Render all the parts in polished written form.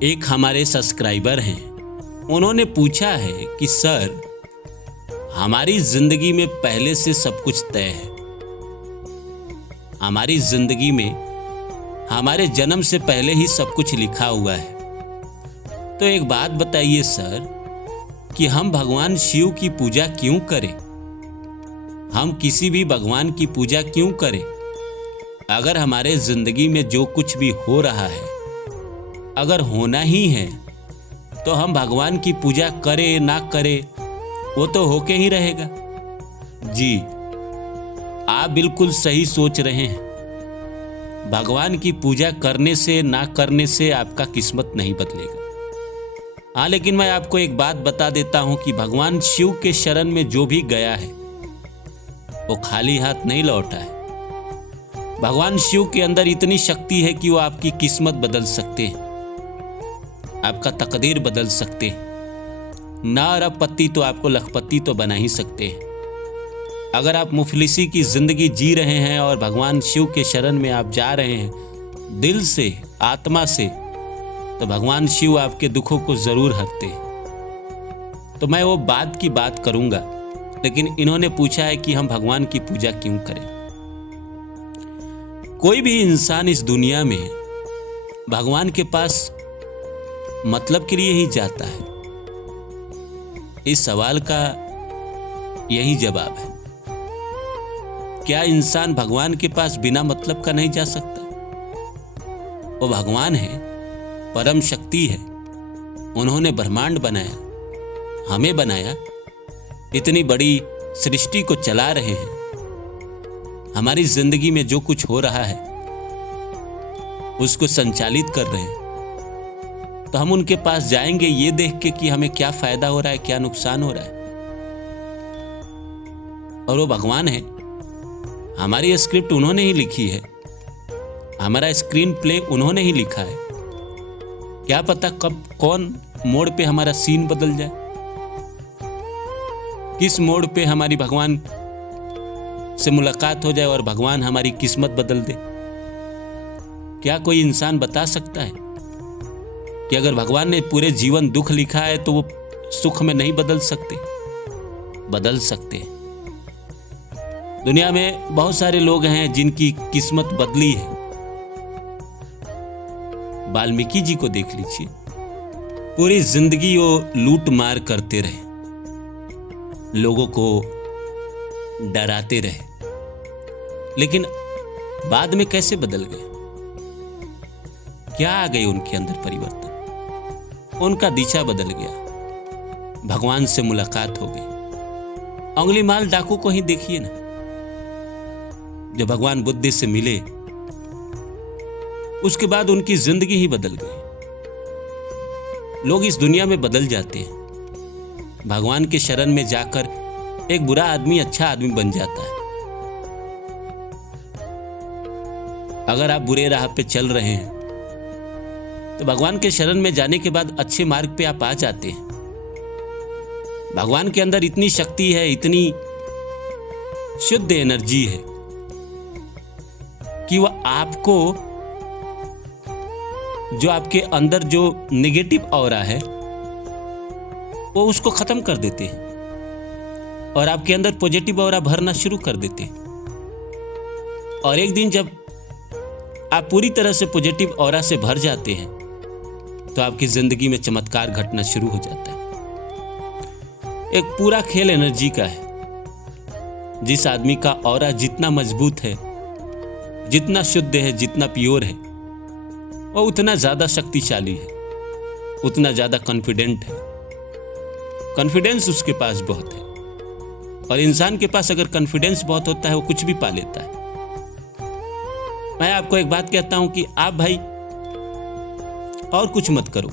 एक हमारे सब्सक्राइबर हैं, उन्होंने पूछा है कि सर, हमारी जिंदगी में पहले से सब कुछ तय है। हमारी जिंदगी में हमारे जन्म से पहले ही सब कुछ लिखा हुआ है। तो एक बात बताइए सर कि हम भगवान शिव की पूजा क्यों करें? हम किसी भी भगवान की पूजा क्यों करें? अगर हमारे जिंदगी में जो कुछ भी हो रहा है, अगर होना ही है, तो हम भगवान की पूजा करें ना करें, वो तो होके ही रहेगा। जी, आप बिल्कुल सही सोच रहे हैं। भगवान की पूजा करने से ना करने से आपका किस्मत नहीं बदलेगा। हाँ, लेकिन मैं आपको एक बात बता देता हूं कि भगवान शिव के शरण में जो भी गया है वो खाली हाथ नहीं लौटा है। भगवान शिव के अंदर इतनी शक्ति है कि वो आपकी किस्मत बदल सकते हैं, आपका तकदीर बदल सकते हैं। ना अरबपति तो आपको लखपति तो बना ही सकते हैं। अगर आप मुफलिसी की जिंदगी जी रहे हैं और भगवान शिव के शरण में आप जा रहे हैं दिल से, आत्मा से, तो भगवान शिव आपके दुखों को जरूर हरते हैं। तो मैं वो बात की बात करूंगा, लेकिन इन्होंने पूछा है कि हम भगवान की पूजा क्यों करें। कोई भी इंसान इस दुनिया में भगवान के पास मतलब के लिए ही जाता है। इस सवाल का यही जवाब है। क्या इंसान भगवान के पास बिना मतलब का नहीं जा सकता? वो भगवान है, परम शक्ति है। उन्होंने ब्रह्मांड बनाया, हमें बनाया, इतनी बड़ी सृष्टि को चला रहे हैं। हमारी जिंदगी में जो कुछ हो रहा है उसको संचालित कर रहे हैं। तो हम उनके पास जाएंगे ये देख के कि हमें क्या फायदा हो रहा है, क्या नुकसान हो रहा है। और वो भगवान है, हमारी स्क्रिप्ट उन्होंने ही लिखी है, हमारा स्क्रीन प्ले उन्होंने ही लिखा है। क्या पता कब कौन मोड़ पे हमारा सीन बदल जाए, किस मोड़ पे हमारी भगवान से मुलाकात हो जाए और भगवान हमारी किस्मत बदल दे। क्या कोई इंसान बता सकता है कि अगर भगवान ने पूरे जीवन दुख लिखा है तो वो सुख में नहीं बदल सकते? बदल सकते हैं। दुनिया में बहुत सारे लोग हैं जिनकी किस्मत बदली है। वाल्मीकि जी को देख लीजिए, पूरी जिंदगी वो लूट मार करते रहे, लोगों को डराते रहे, लेकिन बाद में कैसे बदल गए? क्या आ गए उनके अंदर परिवर्तन? उनका दिशा बदल गया, भगवान से मुलाकात हो गई। अंगुलीमाल डाकू को ही देखिए ना, जब भगवान बुद्ध से मिले उसके बाद उनकी जिंदगी ही बदल गई। लोग इस दुनिया में बदल जाते हैं। भगवान के शरण में जाकर एक बुरा आदमी अच्छा आदमी बन जाता है। अगर आप बुरे राह पे चल रहे हैं तो भगवान के शरण में जाने के बाद अच्छे मार्ग पे आप आ जाते हैं। भगवान के अंदर इतनी शक्ति है, इतनी शुद्ध एनर्जी है कि वह आपको, जो आपके अंदर जो नेगेटिव ऑरा है वो उसको खत्म कर देते हैं और आपके अंदर पॉजिटिव ऑरा भरना शुरू कर देते हैं। और एक दिन जब आप पूरी तरह से पॉजिटिव ऑरा से भर जाते हैं तो आपकी जिंदगी में चमत्कार घटना शुरू हो जाता है। एक पूरा खेल एनर्जी का है। जिस आदमी का ऑरा जितना मजबूत है, जितना शुद्ध है, जितना प्योर है, वो उतना ज्यादा शक्तिशाली है, उतना ज्यादा कॉन्फिडेंट है। कॉन्फिडेंस उसके पास बहुत है। और इंसान के पास अगर कॉन्फिडेंस बहुत होता है वो कुछ भी पा लेता है। मैं आपको एक बात कहता हूं कि आप भाई और कुछ मत करो।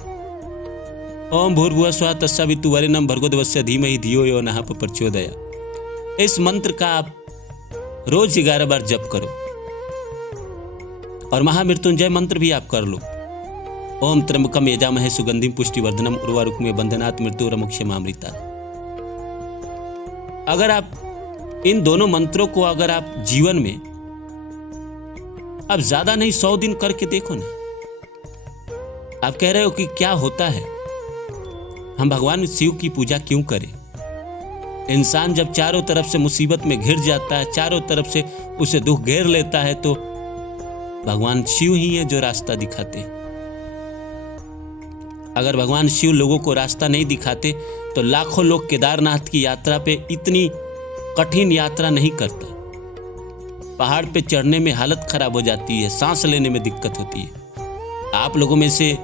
ओम भूर्भुवः स्वः तत्सवितुर्वरेण्यं भर्गो देवस्य धीमहि धियो यो नः प्रचोदयात्। इस मंत्र का आप रोज 11 बार जप करो और महामृत्युंजय मंत्र भी आप कर लो। ओम त्र्यंबकम यजामहे सुगंधिम पुष्टिवर्धनम उर्वारुकमेव बंधनात् मृत्योर्मुक्षयमामृतात्। अगर आप इन दोनों मंत्रों को अगर आप जीवन में अब ज्यादा नहीं 100 दिन करके देखो ना, आप कह रहे हो कि क्या होता है, हम भगवान शिव की पूजा क्यों करें? इंसान जब चारों तरफ से मुसीबत में घिर जाता है, चारों तरफ से उसे दुख घेर लेता है, तो भगवान शिव ही है जो रास्ता दिखाते हैं। अगर भगवान शिव लोगों को रास्ता नहीं दिखाते तो लाखों लोग केदारनाथ की यात्रा पे इतनी कठिन यात्रा नहीं करता। पहाड़ पे चढ़ने में हालत खराब हो जाती है, सांस लेने में दिक्कत होती है। आप लोगों में से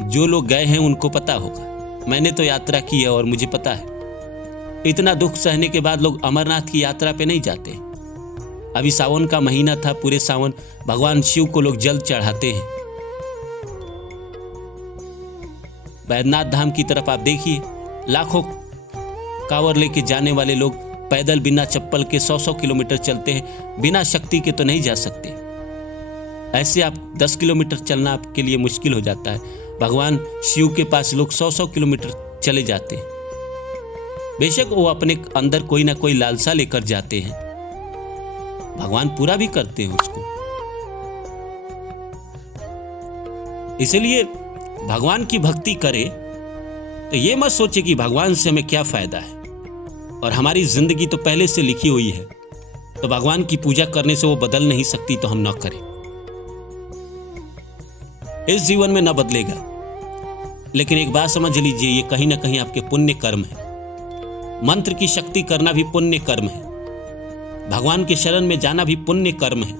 जो लोग गए हैं उनको पता होगा, मैंने तो यात्रा की है और मुझे पता है। इतना दुख सहने के बाद लोग अमरनाथ की यात्रा पे नहीं जाते। अभी सावन का महीना था, पूरे सावन भगवान शिव को लोग जल चढ़ाते हैं। बैद्यनाथ धाम की तरफ आप देखिए, लाखों कांवर लेके जाने वाले लोग पैदल बिना चप्पल के 100-100 किलोमीटर चलते हैं, बिना शक्ति के तो नहीं जा सकते। ऐसे आप 10 किलोमीटर चलना आपके लिए मुश्किल हो जाता है, भगवान शिव के पास लोग 100-100 किलोमीटर चले जाते हैं। बेशक वो अपने अंदर कोई ना कोई लालसा लेकर जाते हैं, भगवान पूरा भी करते हैं उसको। इसलिए भगवान की भक्ति करें तो ये मत सोचे कि भगवान से हमें क्या फायदा है, और हमारी जिंदगी तो पहले से लिखी हुई है, तो भगवान की पूजा करने से वो बदल नहीं सकती तो हम ना करें। इस जीवन में ना बदलेगा, लेकिन एक बात समझ लीजिए, ये कहीं ना कहीं आपके पुण्य कर्म है। मंत्र की शक्ति करना भी पुण्य कर्म है, भगवान के शरण में जाना भी पुण्य कर्म है।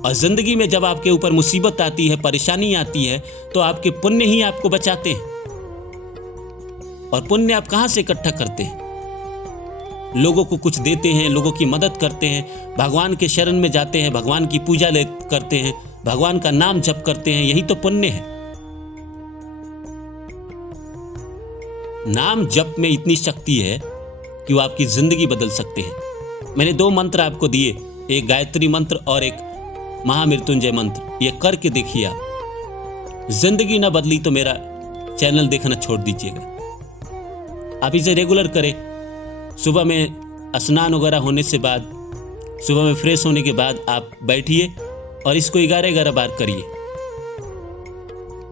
और जिंदगी में जब आपके ऊपर मुसीबत आती है, परेशानी आती है, तो आपके पुण्य ही आपको बचाते हैं। और पुण्य आप कहां से इकट्ठा करते हैं? लोगों को कुछ देते हैं, लोगों की मदद करते हैं, भगवान के शरण में जाते हैं, भगवान की पूजा करते हैं, भगवान का नाम जप करते हैं, यही तो पुण्य है। नाम जप में इतनी शक्ति है कि वो आपकी जिंदगी बदल सकते हैं। मैंने 2 मंत्र आपको दिए, एक गायत्री मंत्र और एक महामृत्युंजय मंत्र। ये करके देखिए आप, जिंदगी ना बदली तो मेरा चैनल देखना छोड़ दीजिएगा। आप इसे रेगुलर करें। सुबह में स्नान वगैरह होने से बाद, सुबह में फ्रेश होने के बाद आप बैठिए और इसको 11-11 बार करिए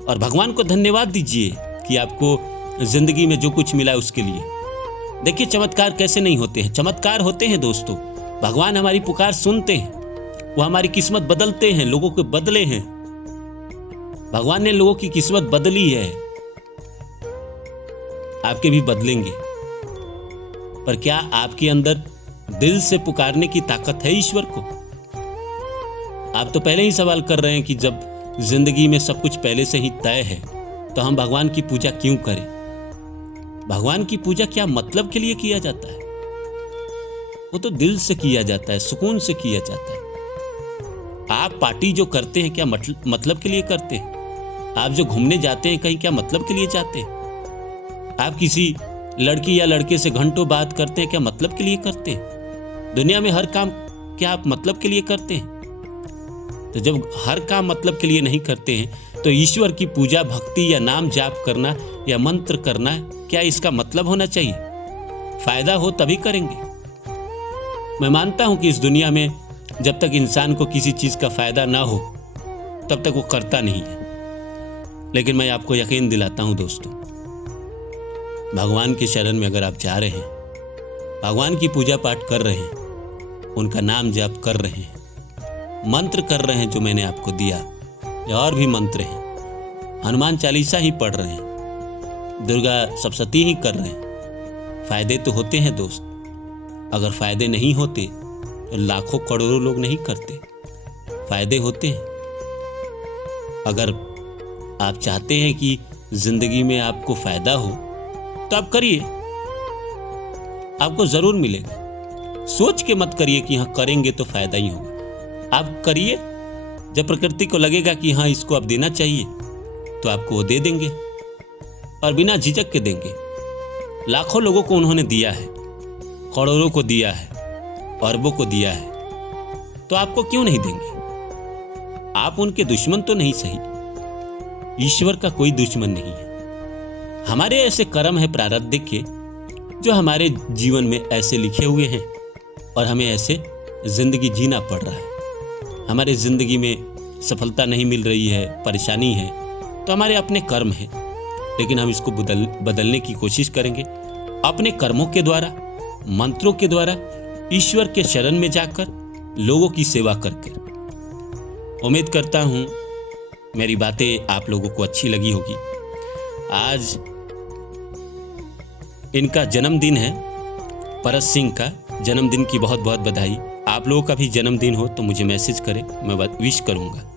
और भगवान को धन्यवाद दीजिए कि आपको जिंदगी में जो कुछ मिला उसके लिए। देखिए चमत्कार कैसे नहीं होते हैं, चमत्कार होते हैं दोस्तों। भगवान हमारी पुकार सुनते हैं, वो हमारी किस्मत बदलते हैं, लोगों के बदले हैं। भगवान ने लोगों की किस्मत बदली है, आपके भी बदलेंगे। पर क्या आपके अंदर दिल से पुकारने की ताकत है ईश्वर को? आप तो पहले ही सवाल कर रहे हैं कि जब जिंदगी में सब कुछ पहले से ही तय है तो हम भगवान की पूजा क्यों करें? भगवान की पूजा क्या मतलब के लिए किया जाता है? वो तो दिल से किया जाता है, सुकून से किया जाता है। आप पार्टी जो करते हैं क्या मतलब के लिए करते हैं? आप जो घूमने जाते हैं कहीं क्या मतलब के लिए जाते हैं? आप किसी लड़की या लड़के से घंटों बात करते हैं क्या मतलब के लिए करते हैं? दुनिया में हर काम क्या आप मतलब के लिए करते हैं? तो जब हर काम मतलब के लिए नहीं करते हैं तो ईश्वर की पूजा, भक्ति या नाम जाप करना या मंत्र करना, क्या इसका मतलब होना चाहिए? फायदा हो तभी करेंगे। मैं मानता हूं कि इस दुनिया में जब तक इंसान को किसी चीज का फायदा ना हो तब तक वो करता नहीं है। लेकिन मैं आपको यकीन दिलाता हूं दोस्तों, भगवान के शरण में अगर आप जा रहे हैं, भगवान की पूजा पाठ कर रहे हैं, उनका नाम जाप कर रहे हैं, मंत्र कर रहे हैं जो मैंने आपको दिया, या और भी मंत्र हैं, हनुमान चालीसा ही पढ़ रहे हैं, दुर्गा सप्तशती ही कर रहे हैं, फायदे तो होते हैं दोस्त। अगर फायदे नहीं होते तो लाखों करोड़ों लोग नहीं करते। फायदे होते हैं। अगर आप चाहते हैं कि जिंदगी में आपको फायदा हो तो आप करिए, आपको जरूर मिलेगा। सोच के मत करिए कि हाँ करेंगे तो फायदा ही होगा। आप करिए, जब प्रकृति को लगेगा कि हाँ इसको आप देना चाहिए तो आपको वो दे देंगे, और बिना झिझक के देंगे। लाखों लोगों को उन्होंने दिया है, करोड़ों को दिया है, अरबों को दिया है, तो आपको क्यों नहीं देंगे? आप उनके दुश्मन तो नहीं सही, ईश्वर का कोई दुश्मन नहीं है। हमारे ऐसे कर्म है प्रारब्ध के जो हमारे जीवन में ऐसे लिखे हुए हैं और हमें ऐसे जिंदगी जीना पड़ रहा है। हमारे जिंदगी में सफलता नहीं मिल रही है, परेशानी है, तो तो हमारे अपने कर्म हैं, लेकिन हम इसको बदलने की कोशिश करेंगे अपने कर्मों के द्वारा, मंत्रों के द्वारा, ईश्वर के शरण में जाकर, लोगों की सेवा करके। उम्मीद करता हूं मेरी बातें आप लोगों को अच्छी लगी होगी। आज इनका जन्मदिन है, परस सिंह का जन्मदिन की बहुत बहुत बधाई। आप लोगों का भी जन्मदिन हो तो मुझे मैसेज करें, मैं विश करूंगा।